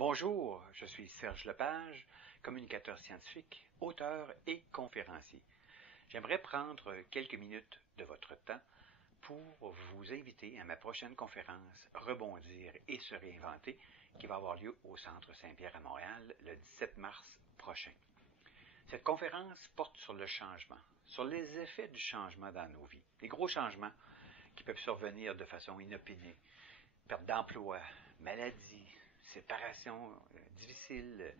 Bonjour, je suis Serge Lepage, communicateur scientifique, auteur et conférencier. J'aimerais prendre quelques minutes de votre temps pour vous inviter à ma prochaine conférence Rebondir et se réinventer qui va avoir lieu au Centre Saint-Pierre à Montréal le 17 mars prochain. Cette conférence porte sur le changement, sur les effets du changement dans nos vies, les gros changements qui peuvent survenir de façon inopinée, perte d'emploi, maladie, séparation difficile,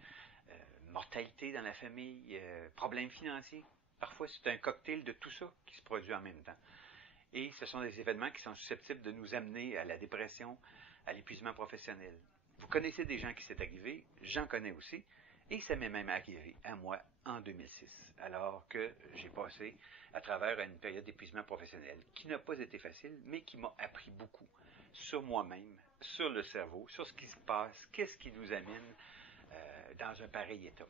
mortalité dans la famille, problèmes financiers. Parfois, c'est un cocktail de tout ça qui se produit en même temps. Et ce sont des événements qui sont susceptibles de nous amener à la dépression, à l'épuisement professionnel. Vous connaissez des gens qui c'est arrivé, j'en connais aussi, et ça m'est même arrivé à moi en 2006, alors que j'ai passé à travers une période d'épuisement professionnel qui n'a pas été facile, mais qui m'a appris beaucoup sur moi-même, sur le cerveau, sur ce qui se passe, qu'est-ce qui nous amène dans un pareil état.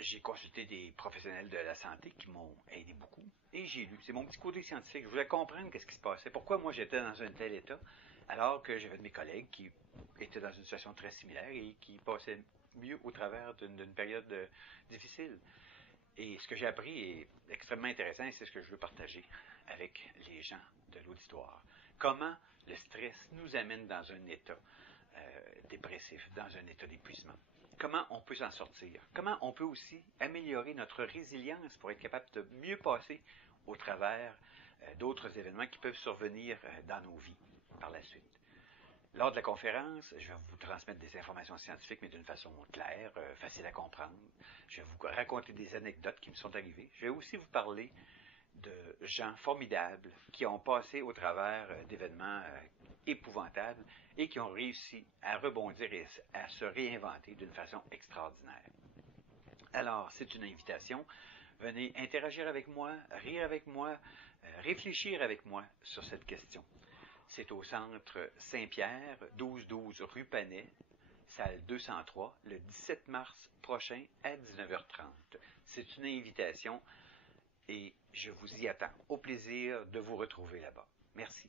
J'ai consulté des professionnels de la santé qui m'ont aidé beaucoup et j'ai lu. C'est mon petit côté scientifique. Je voulais comprendre qu'est-ce qui se passait. Pourquoi moi j'étais dans un tel état alors que j'avais de mes collègues qui étaient dans une situation très similaire et qui passaient mieux au travers d'une période difficile. Et ce que j'ai appris est extrêmement intéressant et c'est ce que je veux partager avec les gens de l'auditoire. Comment le stress nous amène dans un état dépressif, dans un état d'épuisement. Comment on peut s'en sortir? Comment on peut aussi améliorer notre résilience pour être capable de mieux passer au travers d'autres événements qui peuvent survenir dans nos vies par la suite. Lors de la conférence, je vais vous transmettre des informations scientifiques, mais d'une façon claire, facile à comprendre. Je vais vous raconter des anecdotes qui me sont arrivées. Je vais aussi vous parler de gens formidables qui ont passé au travers d'événements épouvantables et qui ont réussi à rebondir et à se réinventer d'une façon extraordinaire. Alors, c'est une invitation. Venez interagir avec moi, rire avec moi, réfléchir avec moi sur cette question. C'est au centre Saint-Pierre, 1212 rue Panet, salle 203, le 17 mars prochain à 19h30. C'est une invitation et je vous y attends. Au plaisir de vous retrouver là-bas. Merci.